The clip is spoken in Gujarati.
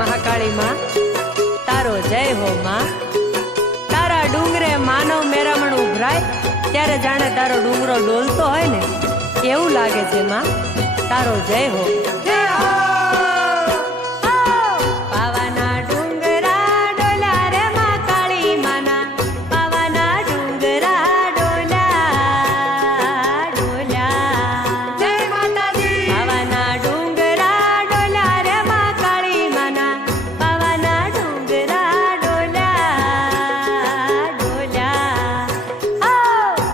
મહાકાળી માં તારો જય હો માં। તારા ડુંગરે માનવ મેરામણ ઉભરાય ત્યારે જાણે તારો ડુંગરો ડોલતો હોય ને એવું લાગે છે માં, તારો જય હો।